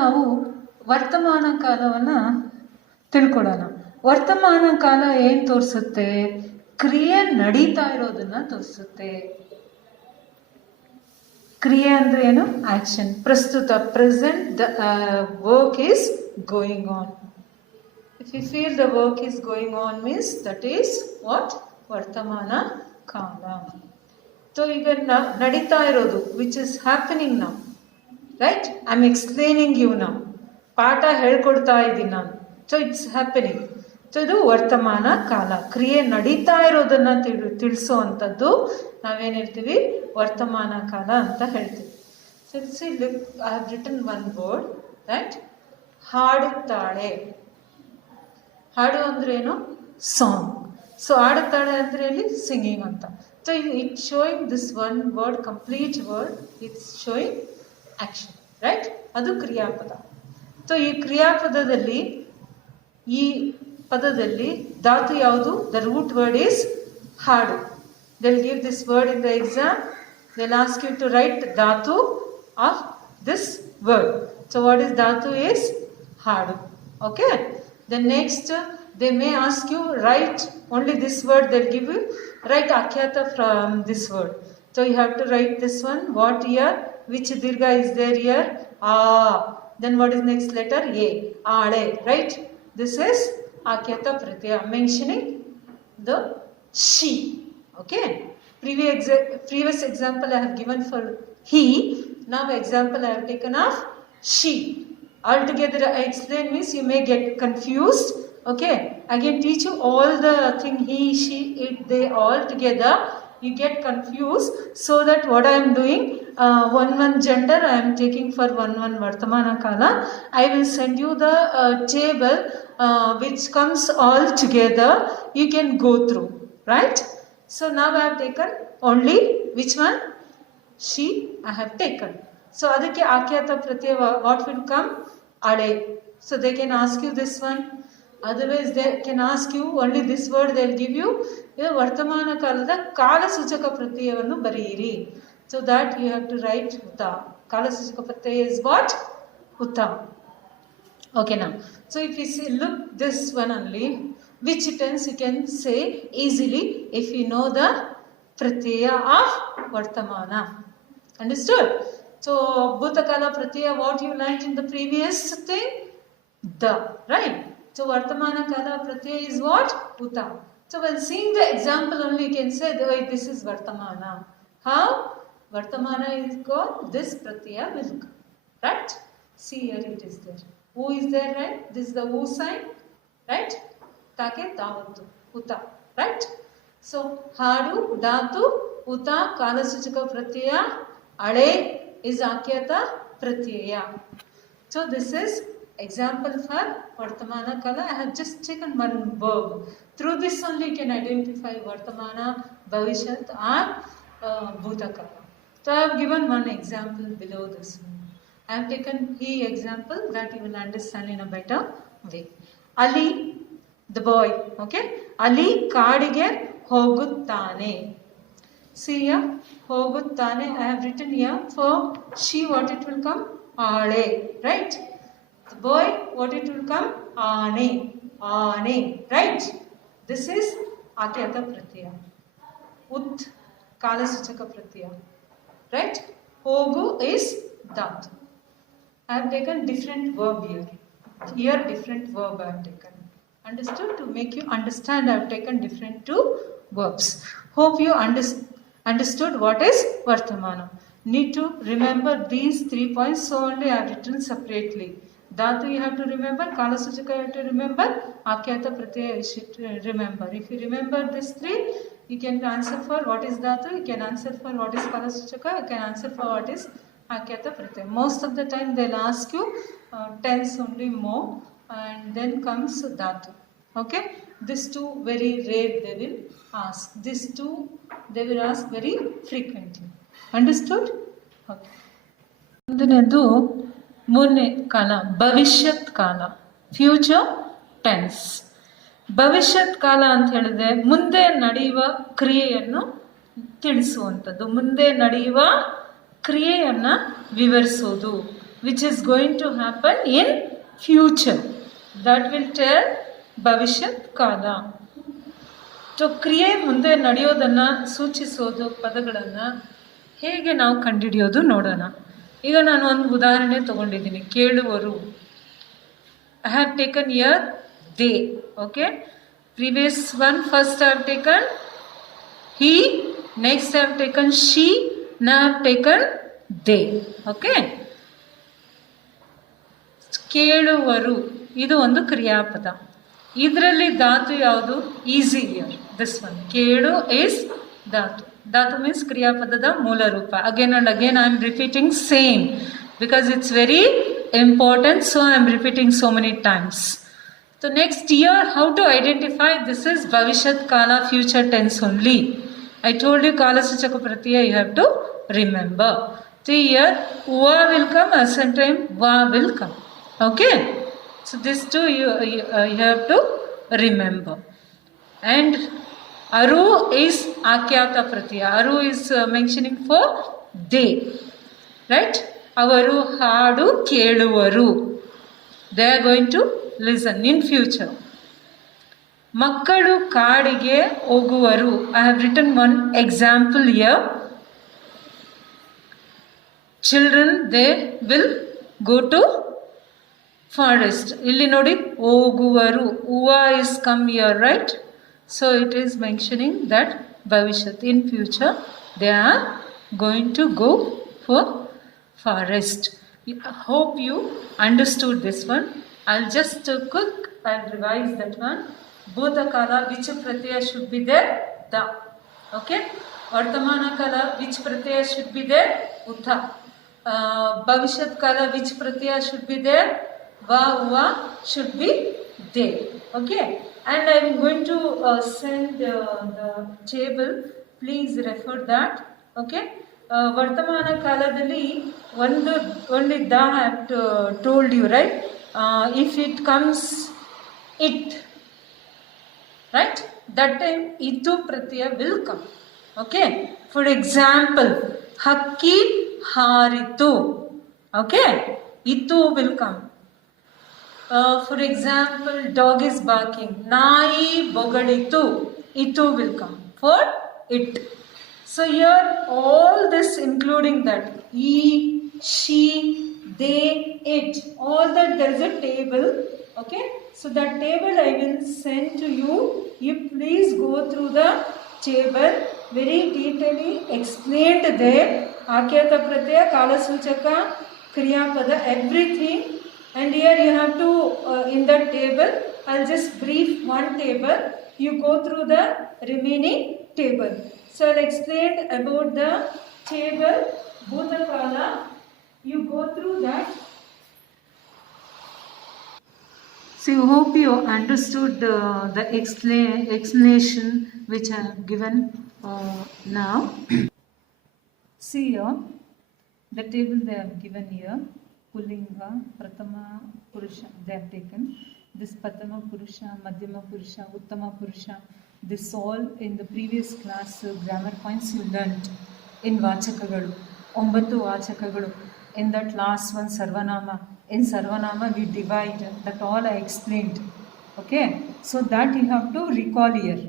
ನಾವು ವರ್ತಮಾನ ಕಾಲವನ್ನು ತಿಳ್ಕೊಳ್ಳೋಣ. ವರ್ತಮಾನ ಕಾಲ ಏನು ತೋರಿಸುತ್ತೆ? ಕ್ರಿಯೆ ನಡೀತಾ ಇರೋದನ್ನ ತೋರಿಸುತ್ತೆ. ಕ್ರಿಯೆ ಅಂದ್ರೆ ಏನು? ಆಕ್ಷನ್. ಪ್ರಸ್ತುತ, present, the work is going on. If you feel the work is going on means that is what? ವರ್ತಮಾನ ಕಾಲ. ಸೊ ಈಗ ನಡೀತಾ ಇರೋದು which is happening now, right? I am explaining you now. ಪಾಠ ಹೇಳ್ಕೊಡ್ತಾ ಇದ್ದೀನಿ ನಾನು. So it's happening. ಸೊ ಇದು ವರ್ತಮಾನ ಕಾಲ. ಕ್ರಿಯೆ ನಡೀತಾ ಇರೋದನ್ನ ತಿಳಿಸೋ ಅಂಥದ್ದು ನಾವೇನು ಹೇಳ್ತೀವಿ? ವರ್ತಮಾನ ಕಾಲ ಅಂತ ಹೇಳ್ತೀವಿ. So see look, I have written one word, right? ಹಾಡುತ್ತಾಳೆ. ಹಾಡು ಅಂದ್ರೆ ಏನು? ಸಾಂಗ್. ಸೊ ಹಾಡುತ್ತಾಳೆ ಅಂದ್ರೆ ಇಲ್ಲಿ ಸಿಂಗಿಂಗ್ ಅಂತ. So it showing this one word, complete word, it's showing action, right? ಅದು ಕ್ರಿಯಾಪದ. ಸೊ ಈ ಕ್ರಿಯಾಪದದಲ್ಲಿ, ಈ ಪದದಲ್ಲಿ ಧಾತು ಯಾವುದು? ದ ರೂಟ್ ವರ್ಡ್ ಈಸ್ ಹಾಡು. They'll give this word in the exam. They'll ask you to write dhatu of this word. So what is dhatu is hadu. Okay. Then next they may ask you write only this word. They'll give you write akhyata from this word. So you have to write this one. What here? Which dirgha is there here? Then what is next letter? A. Ade. Right. This is akyata pratyaya, mentioning the she. Okay. Previous example I have given for he. Now example I have taken of she. Altogether I explain means you may get confused. Okay. I can teach you all the thing he, she, it, they all together. You get confused. So that what I am doing, one gender I am taking for one vartamana kala. I will send you the table which comes all together. You can go through. Right? So now I have taken only which one? She I have taken. So adike akyata pratyaya what will come? Ade. So they can ask you this one. Otherwise they can ask you only this word. They will give you vartamana kalada kala suchaka pratyayavannu bariyiri. So that you have to write uta. Kala suchaka pratyaya is what? Uta. Okay now. So if you see, look this one only. Which tense you can say easily if you know the pratyaya of vartamana. Understood? So bhutakala pratyaya, what you learnt in the previous thing? The, right? So vartamana kala pratyaya is what? Uta. So when seeing the example only you can say this is vartamana. How? Vartamana is called, this pratyaya will come. Right? See here it is there. Who is there, right? This is the who sign. Right? Take davatu uta, right? So hadu, dhatu, uta, kalasuchaka pratyaya, ade is akyata pratyaya. So this is example for vartamana kala. I have just taken one verb. Through this only you can identify vartamana, bhavishyat or bhutakala. So I have given one example below this one. I have taken he example that you will understand in a better way. Ali, the boy, okay? Ali kadige hoguttane. See here, hoguttane. I have written here for she what it will come? Ade, right? The boy what it will come? Ane, ane, right? This is akyata pratyaya. Ut kalasuchaka pratyaya, right? Hogu is dhatu. I have taken different verb here. Here different verb I have taken. Understood? To make you understand, I have taken different two verbs. Hope you understood what is vartamana. Need to remember these 3 points, so only I have written separately. Dhatu you have to remember, kala suchaka you have to remember, akyata pratyaya you should remember. If you remember these 3, you can answer for what is dhatu, you can answer for what is kala suchaka, you can answer for what is akyata pratyaya. Most of the time they will ask you tense only more, and then comes dhatu. Okay, these two very rare they will ask. These two they will ask very frequently. Understood? Okay. ಮುಂದಿನದು ಮೂರನೇ ಕಾಲ ಭವಿಷ್ಯತ್ ಕಾಲ, future tense. ಭವಿಷ್ಯತ್ ಕಾಲ ಅಂತ ಹೇಳಿದ್ರೆ ಮುಂದೆ ನಡೆಯುವ ಕ್ರಿಯೆಯನ್ನು ತಿಳಿಸುವಂಥದ್ದು, ಮುಂದೆ ನಡೆಯುವ ಕ್ರಿಯೆಯನ್ನು ವಿವರಿಸೋದು. which is going to happen in future. That will tell ಭವಿಷ್ಯತ್ ಕಾಲ. ಸೊ ಕ್ರಿಯೆ ಮುಂದೆ ನಡೆಯೋದನ್ನು ಸೂಚಿಸೋದು ಪದಗಳನ್ನು ಹೇಗೆ ನಾವು ಕಂಡುಹಿಡಿಯೋದು ನೋಡೋಣ. ಈಗ ನಾನು ಒಂದು ಉದಾಹರಣೆ ತಗೊಂಡಿದ್ದೀನಿ, ಕೇಳುವರು. I have taken here they. Okay, previous one, first I have taken he, next I have taken she, now I have taken they. Okay, ಕೇಳುವರು ಇದು ಒಂದು ಕ್ರಿಯಾಪದ. ಇದರಲ್ಲಿ ಧಾತು ಯಾವುದು? Easy year, this one. ಕೇಳು ಇಸ್ ಧಾತು. ಧಾತು ಮೀನ್ಸ್ ಕ್ರಿಯಾಪದದ ಮೂಲ ರೂಪ. Again and again I am repeating same because it's very important, so I am repeating so many times. So next year, how to identify? This is Bhavishyat Kala, future tense only. I told you Kala Suchaka Pratyaya you have to remember. So here Va will come, at some time Va will come. Okay, so this two you have to remember. And Aru is Akyata Pratyaya. Aru is mentioning for they, right? ಅವರು ಹಾಡು ಕೇಳುವರು. They are going to listen in future. ಮಕ್ಕಳು ಕಾಡಿಗೆ ಹೋಗುವರು. I have written one example here. Children they will go to forest. ಇಲ್ಲಿ ನೋಡಿ ಹೋಗುವರು, ಹೂವ is come here, right? So it is mentioning that ಭವಿಷ್ಯತ್, in future they are going to go for forest. I hope you understood this one. I'll just I'll revise that one. Bhutakala, which pratyaya should be there? Da. Okay. Vartamana kala, which pratyaya should be there? Utha. Bhavishyat kala, which pratyaya should be there? Va, uva should be there. Okay. And I'm going to send the table. Please refer that. Okay. ವರ್ತಮಾನ ಕಾಲದಲ್ಲಿ only da I have told you, right? If it comes it, right, that time itu pratyaya will come. Okay, for example, hakki haritu. Okay, itu will come. For example, dog is barking. Nai bogaditu. Itu will come for it. So here all this including that he, she, they, it, all that there is a table. Okay, so that table I will send to you. You please go through the table, very detailedly explained there. Akyata Pratyaya, Kala Suchaka, Kriyapada, everything. And here you have to in that table I'll just brief one table. You go through the remaining table. So I'll explain about the table, Bhutakala. You go through that. So I hope you understood the explanation which I have given now. See here, the table they have given here. Pullinga, Prathama Purusha, they have taken. This Prathama Purusha, Madhyama Purusha, Uttama Purusha. This all in the previous class grammar points you learnt in Vachakagalu, 9 Vachakagalu. In that last one, Sarvanama. In Sarvanama we divide, that all I explained. Okay, so that you have to recall here.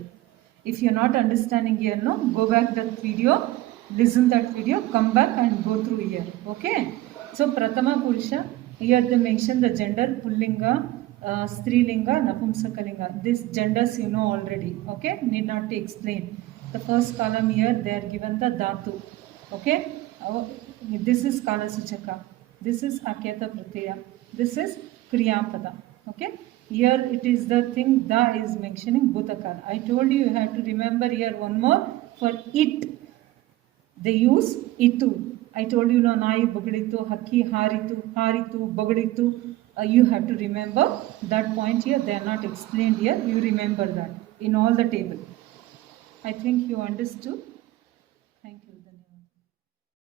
If you are not understanding here, no, go back that video, listen that video, come back and go through here. Okay, so Prathama Purusha, here they mention the gender, Pullinga, Strilinga, Napumsakalinga. These genders you know already. Okay, need not to explain. The first column here they are given the dhatu. Okay, this is Kala Suchaka. This is Akyata Pratyaya. This is Kriyapada. Okay, here it is the thing da is mentioning Bhutakala. I told you have to remember here one more. For it they use itu. I told you no, nai bogaditu, hakki haritu, haritu, bogaditu. You have to remember that point here. They are not explained here. You remember that in all the table. I think you understood.